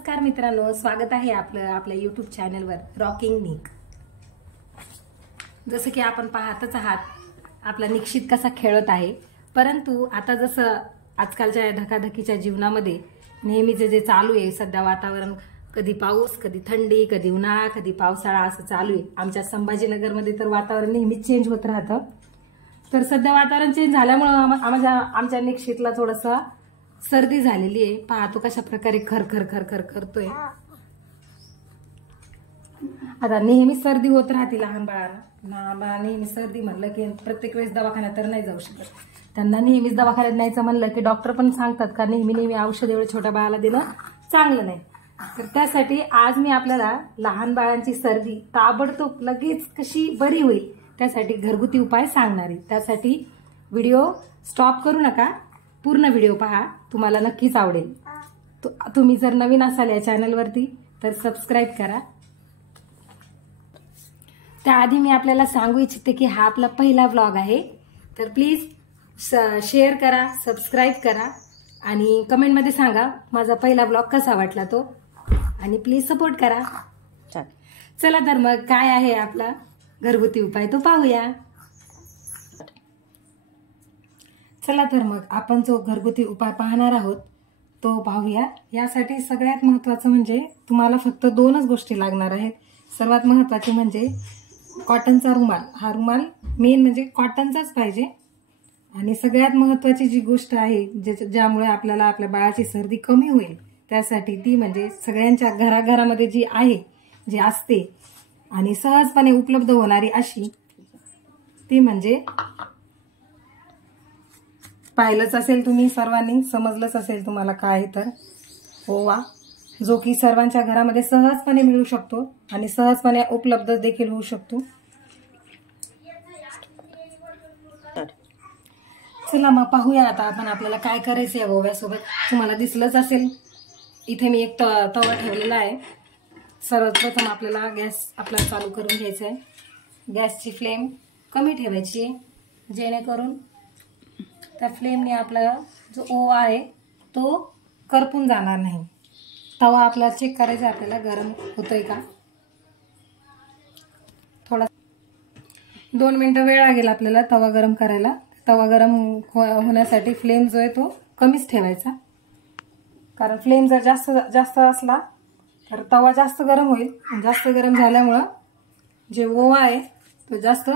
नमस्कार मित्रांनो, स्वागत आहे आपल्या YouTube चॅनलवर रॉकिंग निक। जसं की आपण पाहतच आहात आपला निक्षित कसा खेळत आहे। परंतु आता जसं आजकालच्या धकाधकीच्या जीवनामध्ये नेहमीचे जे चालू आहे सध्या वातावरण, कधी पाऊस, कधी थंडी, कधी उन्हाळा, कधी पावसाळा असं चालू आहे। आमच्या संभाजीनगरमध्ये तर वातावरण नेहमीच चेंज होत राहतं। तर सध्या वातावरण चेंज झाल्यामुळे आमच्या निक्षितला थोडंसं सर्दी झालेली आहे। पाहतो कशा प्रकारे खर खर खर खर करतोय। आता नेहमी सर्दी होत राहते लहान बाळांना, नेहमी सर्दी म्हणलं की प्रत्येक वेळेस दवाखान्यात तर नाही जाऊ शकत। त्यांना नेहमीच दवाखान्यात न्यायचं म्हणलं की डॉक्टर पण सांगतात का नेहमी औषध एवढं छोट्या बाळाला देणं चांगलं नाही। तर त्यासाठी आज मी आपल्याला लहान बाळांची सर्दी ताबडतोब लगेच कशी बरी होईल त्यासाठी घरगुती उपाय सांगणार आहे। त्यासाठी व्हिडिओ स्टॉप करू नका, पूर्ण व्हिडिओ पहा, तुम्हाला नक्कीच आवडेल। तुम्ही जर नवीन असाल या चॅनलवरती तर सबस्क्राईब करा। त्याआधी मी आपल्याला सांगू इच्छिते की हा आपला पहिला व्लॉग आहे, तर प्लीज शेअर करा, सबस्क्राईब करा आणि कमेंटमध्ये सांगा माझा पहिला व्लॉग कसा वाटला तो, आणि प्लीज सपोर्ट करा। चला तर मग काय आहे आपला घरगुती उपाय तो पाहूया। चला तर मग आपण जो घरगुती उपाय पाहणार आहोत तो पाहूया। यासाठी सगळ्यात महत्त्वाचं म्हणजे तुम्हाला फक्त दोनच गोष्टी लागणार आहेत। सर्वात महत्त्वाचे म्हणजे कॉटनचा रुमाल। हा रुमाल मेन म्हणजे कॉटनचाच पाहिजे। आणि सगळ्यात महत्त्वाची जी गोष्ट आहे ज्यामुळे आपल्याला आपल्या बाळाची सर्दी कमी होईल त्यासाठी ती म्हणजे सगळ्यांच्या घराघरामध्ये जी आहे, जी असते आणि सहजपणे उपलब्ध होणारी अशी, ती म्हणजे पाहिलंच असेल तुम्ही सर्वांनी, समजलंच असेल तुम्हाला काय तर ओवा, जो की सर्वांच्या घरामध्ये सहजपणे मिळू शकतो आणि सहजपणे उपलब्ध देखील होऊ शकतो। चला मग पाहूया आता आपण आपल्याला काय करायचं आहे ओव्यासोबत। तुम्हाला दिसलंच असेल इथे मी एक तवा ठेवलेला आहे। सर्वप्रथम आपल्याला गॅस आपला चालू करून घ्यायचा आहे। गॅसची फ्लेम कमी ठेवायची आहे जेणेकरून त्या फ्लेमने आपला जो ओवा आहे तो करपून जाणार नाही। तवा आपला चेक करायचा आपल्याला गरम होतोय का। थोडा 2 मिनिटं वेळ लागेल आपल्याला तवा गरम करायला। तवा गरम होण्यासाठी फ्लेम जो आहे तो कमीच ठेवायचा, कारण फ्लेम जर जास्त असला तर तवा जास्त गरम होईल। जास्त गरम झाल्यामुळं जे ओवा आहे तो जास्त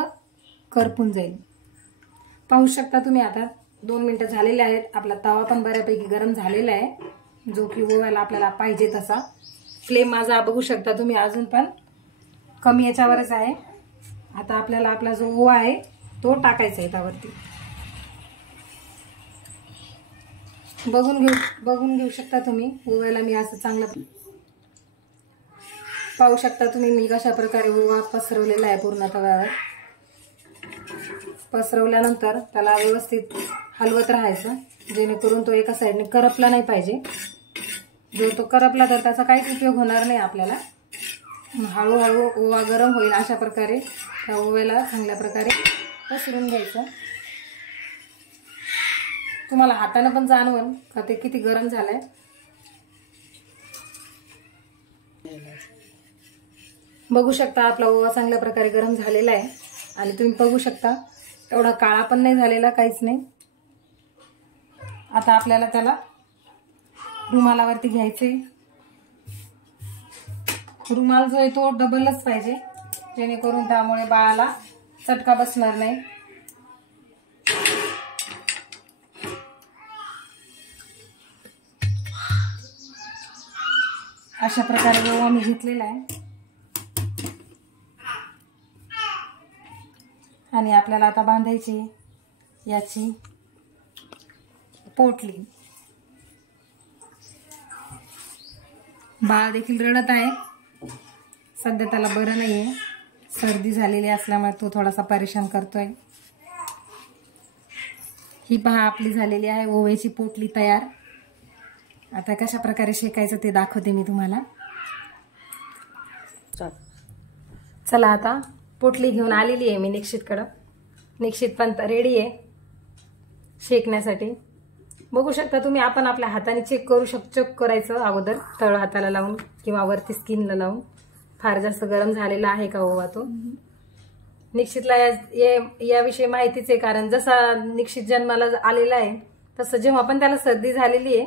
करपून जाईल। पाहू शकता तुम्ही आता 2 मिनिटं झालेले आहेत। आपला तवा पण बऱ्यापैकी गरम झालेला आहे, जो की ओव्याला आपल्याला पाहिजे तसा। फ्लेम माझा बघू शकता तुम्ही अजून पण कमी याच्यावरच आहे। आता आपल्याला आपला जो ओवा आहे तो टाकायचा आहे त्यावरती। बघून घेऊ शकता तुम्ही ओव्याला मी असं चांगलं पाहू शकता तुम्ही मी कशा प्रकारे ओवा पसरवलेला आहे पूर्ण तव्यावर। पसरवल्यानंतर त्याला व्यवस्थित हलवत राहायचं जेणेकरून तो एका साईडने करपला नाही पाहिजे। जर तो करपला तर त्याचा काहीच उपयोग होणार नाही आपल्याला। हळूहळू ओवा गरम होईल अशा प्रकारे त्या ओव्याला चांगल्या प्रकारे पसरून घ्यायचं। तुम्हाला हाताने पण जाणवल का ते किती गरम झालंय। बघू शकता आपला ओवा चांगल्या प्रकारे गरम झालेला आहे आणि तुम्ही बघू शकता एवढा काळा पण नाही झालेला, काहीच नाही। आता आपल्याला त्याला रुमालावरती घ्यायचे। रुमाल जो आहे तो डबलच पाहिजे जेणेकरून त्यामुळे बाळाला चटका बसणार नाही। अशा प्रकारे ओवा मी घेतलेला आहे आणि आपल्याला आता बांधायची याची पोटली। बाळ देखील रडत आहे, सध्या त्याला बरं नाहीये, सर्दी झालेली असल्यामुळे तो थोडासा परेशान करतोय। ही पहा आपली झालेली आहे ओव्याची पोटली तयार। आता कशा प्रकारे शेकायचं ते दाखवते मी तुम्हाला। चला आता पोटली घेऊन आलेली आहे मी निक्षितकडं। निक्षित पण रेडी आहे शेकण्यासाठी। बघू शकता तुम्ही, आपण आपल्या हाताने चेक करायचं अगोदर, तळ हाताला लावून किंवा वरती स्किनला लावून फार जास्त गरम झालेला आहे का ओवा तो. निक्षितला याविषयी माहितीच आहे, कारण जसा निक्षित जन्माला आलेला आहे तसं जेव्हा पण त्याला सर्दी झालेली आहे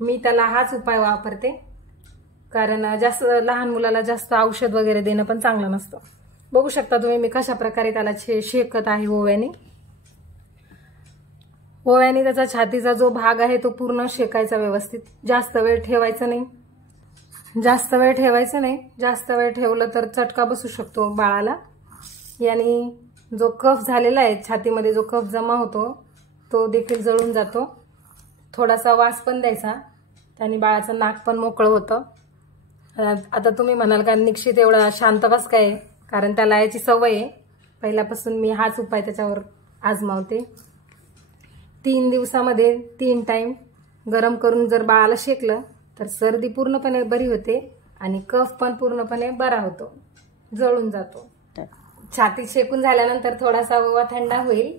मी त्याला हाच उपाय वापरते, कारण जास्त लहान मुलाला जास्त औषध वगैरे देणं पण चांगलं नसतं. बघू शकता तुम्ही मी कशा प्रकारे त्याला शेकत आहे ओव्याने. ओव्याने त्याचा छातीचा जो भाग आहे तो पूर्ण शेकायचा व्यवस्थित. जास्त वेळ ठेवायचं नाही, जास्त वेळ ठेवलं तर चटका बसू शकतो बाळाला. याने जो कफ झालेला आहे छातीमध्ये, जो कफ जमा होतो तो देखील जळून जातो. थोडासा वास पण द्यायचा, त्याने बाळाचं नाक पण मोकळं होतं. आता तुम्ही म्हणाल का निक्षित एवढा शांत बस काय, कारण त्याला याची सवय आहे पहिल्यापासून. मी हाच उपाय त्याच्यावर आजमावते. 3 दिवसामध्ये 3 टाइम गरम करून जर बाळाला शेकलं तर सर्दी पूर्णपणे बरी होते आणि कफ पण पूर्णपणे बरा होतो, जळून जातो. छाती शेकून झाल्यानंतर थोडासा ओवा थंडा होईल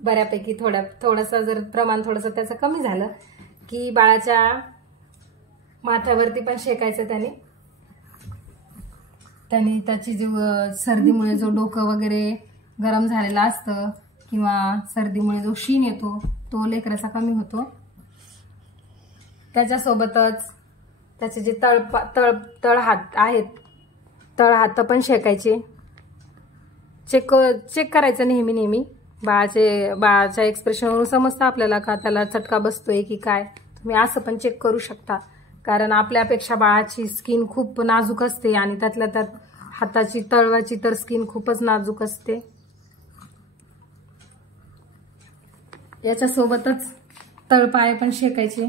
बऱ्यापैकी. थोडासा जर प्रमाण थोडंसं त्याचं कमी झालं की बाळाच्या माथ्यावरती पण शेकायचं त्याने त्याची जी सर्दीमुळे जो डोकं वगैरे गरम झालेलं असतं किंवा सर्दीमुळे जो शीन येतो तो लेकराचा कमी होतो. त्याच्यासोबतच त्याचे जे तळ हात आहेत, तळ हात पण शेकायचे. चेक करायचं नेहमी. बाळाच्या एक्सप्रेशनवरून समजतं आपल्याला का त्याला चटका बसतोय की काय. तुम्ही असं पण चेक करू शकता, कारण आपल्यापेक्षा बाळाची स्किन खूप नाजूक असते आणि त्यातल्या त्यात हाताची तळवाची तर स्किन खूपच नाजूक असते. याच्यासोबतच तळपाय पण शेकायचे.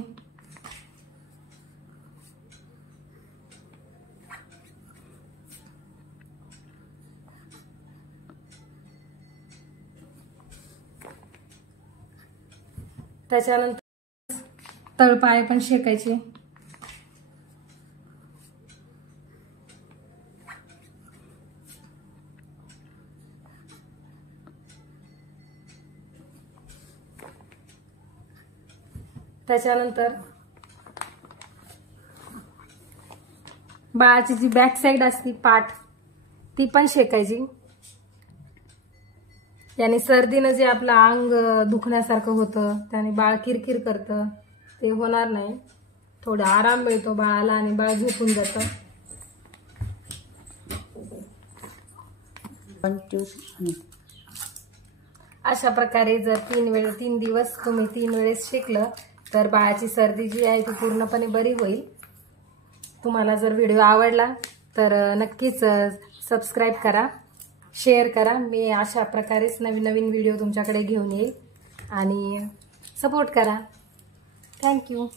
त्याच्यानंतर तळपाय पण शेकायचे. त्याच्यानंतर बाळाची जी बॅक साईड असती पाठ ती पण शेकायची. याने सर्दीनं जे आपलं अंग दुखण्यासारखं होतं, त्याने बाळ किरकिर करतं, ते होणार नाही. थोडा आराम मिळतो बाळाला आणि बाळ झोपून जातं. अशा प्रकारे जर 3 दिवस तुम्ही 3 वेळेस शेकलं तर बाळाची सर्दी जी आहे ती पूर्णपणे बरी होईल. तुम्हाला जर व्हिडिओ आवडला तर नक्कीच सबस्क्राईब करा, शेअर करा. मी अशा प्रकारेच नवीन व्हिडिओ तुमच्याकडे घेऊन येईल आणि सपोर्ट करा. थँक्यू.